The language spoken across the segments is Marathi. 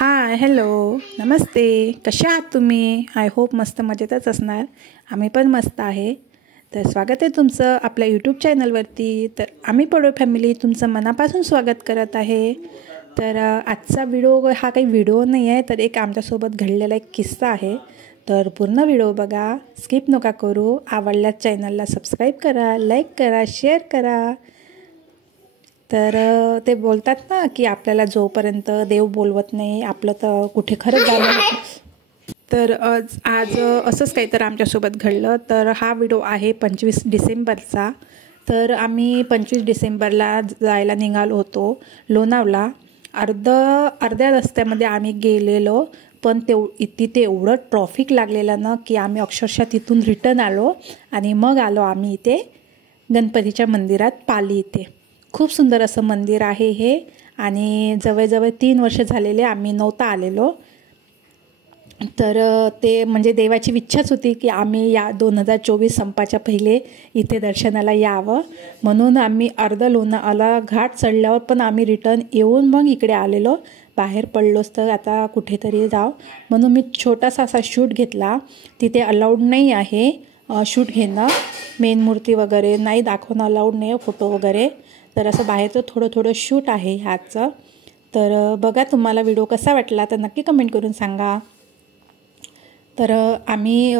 हाय हॅलो नमस्ते. कशा आहात तुम्ही? आय होप मस्त मजेतच असणार. आम्ही पण मस्त आहे. तर स्वागत आहे तुमचं आपल्या यूट्यूब चॅनलवरती. तर आम्ही पडो फॅमिली तुमचं मनापासून स्वागत करत आहे. तर आजचा व्हिडिओ हा काही व्हिडिओ नाही आहे, तर एक आमच्यासोबत घडलेला एक किस्सा आहे. तर पूर्ण व्हिडिओ बघा, स्किप नका करू. आवडल्यास चॅनलला सबस्क्राईब करा, लाईक करा, शेअर करा. तर ते बोलतात ना की आपल्याला जोपर्यंत देव बोलवत नाही आपलं तर कुठे खरंच जाणं. तर आज असंच काही तर आमच्यासोबत घडलं. तर हा व्हिडिओ आहे 25 डिसेंबरचा. तर आम्ही 25 डिसेंबरला जायला निघालो होतो लोणावळा. अर्ध्या रस्त्यामध्ये आम्ही गेलेलो, पण तिथे एवढं ट्रॉफिक लागलेलं ना की आम्ही अक्षरशः तिथून रिटर्न आलो आणि मग आलो आम्ही इथे गणपतीच्या मंदिरात पाली इथे. खूप सुंदर असं मंदिर आहे हे आणि जवळजवळ 3 वर्ष झालेले आम्ही नव्हता आलेलो. तर ते म्हणजे देवाची इच्छाच होती की आम्ही या 2024 संपाच्या पहिले इथे दर्शनाला यावं, म्हणून आम्ही लोणावळा घाट चढल्यावर पण आम्ही रिटर्न येऊन मग इकडे आलेलो. बाहेर पडलोच तर आता कुठेतरी जाव म्हणून मी छोटासा असा शूट घेतला. तिथे अलाउड नाही आहे शूट घेणं, मेन मूर्ती वगैरे नाही दाखवणं अलाउड नाही, फोटो वगैरे. तर असं बाहेरचं थोडं शूट आहे ह्याचं. तर बघा तुम्हाला व्हिडिओ कसा वाटला तर नक्की कमेंट करून सांगा. तर आम्ही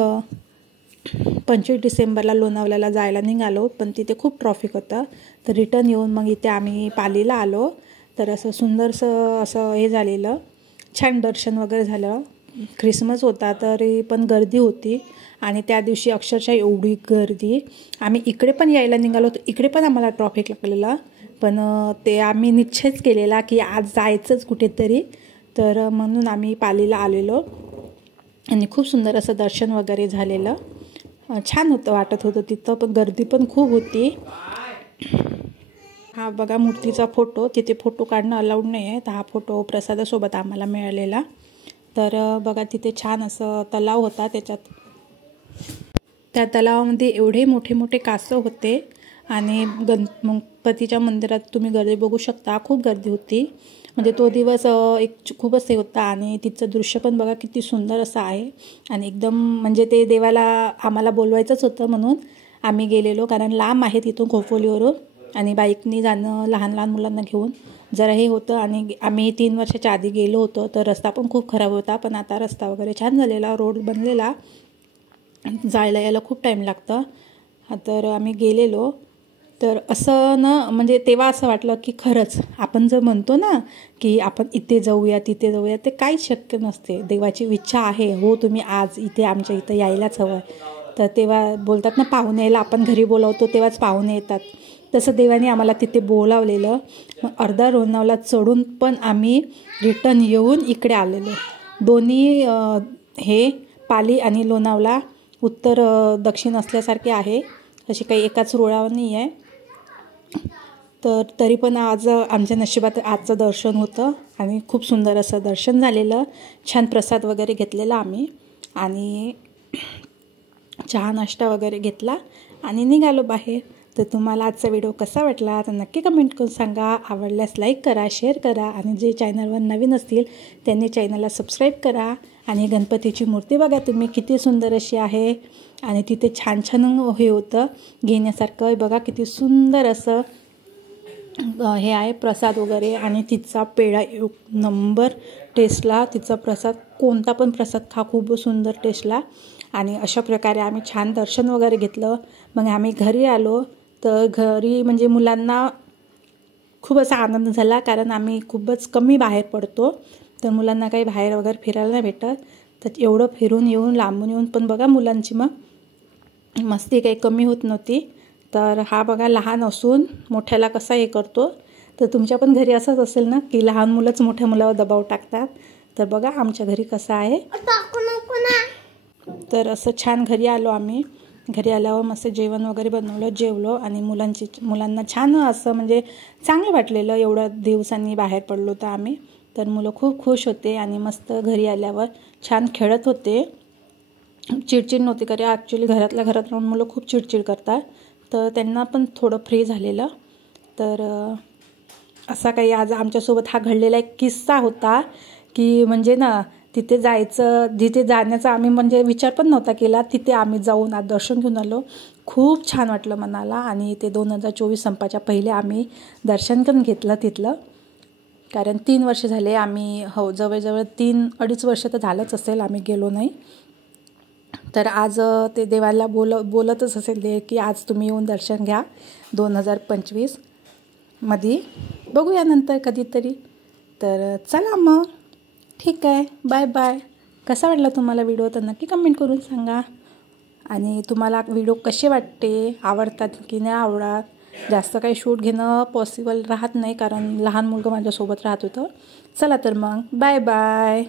25 डिसेंबरला लोणावळ्याला जायला निघालो, पण तिथे खूप ट्रॉफिक होतं. तर रिटर्न येऊन मग इथे आम्ही पालीला आलो. तर असं सुंदरसं असं हे झालेलं, छान दर्शन वगैरे झालं. ख्रिसमस होता तरी पण गर्दी होती आणि त्या दिवशी अक्षरशः एवढी गर्दी. आम्ही इकडे पण यायला निघालो तर इकडे पण आम्हाला ट्रॉफिक लागलेला, पण ते आम्ही निश्चयच केलेला की आज जायचंच कुठेतरी. तर म्हणून आम्ही पालीला आलेलो आणि खूप सुंदर असं दर्शन वगैरे झालेलं. छान होतं, वाटत होतं तिथं, पण गर्दी पण खूप होती. हा बघा मूर्तीचा फोटो, तिथे फोटो काढणं अलाउड नाही आहे. तर हा फोटो प्रसादासोबत आम्हाला मिळालेला. तर बघा तिथे छान असं तलाव होता. त्या तलावामध्ये एवढे मोठे मोठे कासव होते आणि गणपतीच्या मंदिरात तुम्ही गर्दी बघू शकता, खूप गर्दी होती. म्हणजे तो दिवस एक खूपच हे होता आणि तिचं दृश्य पण बघा किती सुंदर असं आहे. आणि एकदम म्हणजे ते देवाला आम्हाला बोलवायचंच होतं म्हणून आम्ही गेलेलो, कारण लांब आहे तिथून खोपोलीवरून आणि बाईकनी जाणं लहान लहान मुलांना घेऊन जरा हे होतं. आणि आम्ही 3 वर्षाच्या आधी गेलो होतो तर रस्ता पण खूप खराब होता, पण आता रस्ता वगैरे छान झालेला, रोड बनलेला, जायला यायला खूप टाईम लागतं. तर आम्ही गेलेलो. तर असं ना म्हणजे तेव्हा असं वाटलं की खरंच आपण जर म्हणतो ना की आपण इथे जाऊया तिथे जाऊया, ते काहीच शक्य नसते. देवाची इच्छा आहे, हो तुम्ही आज इथे आमच्या इथं यायलाच हवं. तर तेव्हा बोलतात ना पाहुण्याला आपण घरी बोलावतो तेव्हाच पाहुणे येतात, तसं देवाने आम्हाला तिथे बोलावलेलं. मग लोणावळा चढून पण आम्ही रिटर्न येऊन इकडे आलेलो. दोन्ही हे पाली आणि लोणावळा उत्तर दक्षिण असल्यासारखे आहे, अशी काही एकाच रुळावर नाही आहे. तर तरी पण आज आमच्या नशिबात आजचं दर्शन होतं आणि खूप सुंदर असं दर्शन झालेलं. छान प्रसाद वगैरे घेतलेला आम्ही आणि चहा नाश्ता वगैरे घेतला आणि निघालो बाहेर. तर तुम्हाला आजचा व्हिडिओ कसा वाटला तर नक्की कमेंट करून सांगा. आवडल्यास लाईक करा, शेअर करा आणि जे चॅनलवर नवीन असतील त्यांनी चॅनलला सबस्क्राईब करा. आणि गणपतीची मूर्ती बघा तुम्ही किती सुंदर अशी आहे आणि तिथे छान छान हे होतं घेण्यासारखं. बघा किती सुंदर असं हे आहे प्रसाद वगैरे. आणि तिचा पेढा एक नंबर टेस्टला, तिचा प्रसाद कोणता पण प्रसाद खा खूप सुंदर टेस्टला. आणि अशा प्रकारे आम्ही छान दर्शन वगैरे घेतलं. मग आम्ही घरी आलो. तर घरी म्हणजे मुलांना खूप असा आनंद झाला, कारण आम्ही खूपच कमी बाहेर पडतो, तर मुलांना काही बाहेर वगैरे फिरायला नाही भेटत. तर एवढं फिरून येऊन लांबून येऊन पण बघा मुलांची मग मस्ती काही कमी होत नव्हती. तर हा बघा लहान असून मोठ्याला कसा हे करतो. तर तुमच्या पण घरी असंच असेल ना की लहान मुलंच मोठ्या मुलावर दबाव टाकतात. तर बघा आमच्या घरी कसं आहे. तर असं छान घरी आलो आम्ही. घरी आल्यावर मस्त जेवण वगैरे बनवलं, जेवलो आणि मुलांना छान असं म्हणजे चांगलं वाटलेलं. एवढ्या दिवसांनी बाहेर पडलो तर आम्ही. तर मुलं खूप खुश होते आणि मस्त घरी आल्यावर छान खेळत होते, चिडचिड नव्हती करे. ॲक्च्युली घरातल्या घरात राहून मुलं खूप चिडचिड करतात, तर त्यांना पण थोडं फ्री झालेलं. तर असा काही आज आमच्यासोबत हा घडलेला एक किस्सा होता की म्हणजे ना तिथे जायचं, तिथे जाण्याचा आम्ही म्हणजे विचार पण नव्हता केला. तिथे आम्ही जाऊन आज दर्शन घेऊन आलो. खूप छान वाटलं मनाला. आणि ते 2024 संपायच्या पहिले आम्ही दर्शन पण घेतलं तिथलं. कारण 3 वर्ष झाले आम्ही, हो जवळजवळ 3-2.5 वर्ष तर झालंच असेल आम्ही गेलो नाही. तर आज ते देवाला बोलतच असेल ते की आज तुम्ही येऊन दर्शन घ्या 2025 मध्ये, बघूया नंतर कधीतरी. तर चला मग, ठीक आहे, बाय बाय. कसा वाटला तुम्हाला व्हिडिओ तर नक्की कमेंट करून सांगा. आणि तुम्हाला व्हिडिओ कसे वाटते, आवडतात की नाही आवडत. जास्त काही शूट घेणं पॉसिबल राहत नाही कारण लहान मुलगा माझ्यासोबत राहत होतं. चला तर मग, बाय बाय.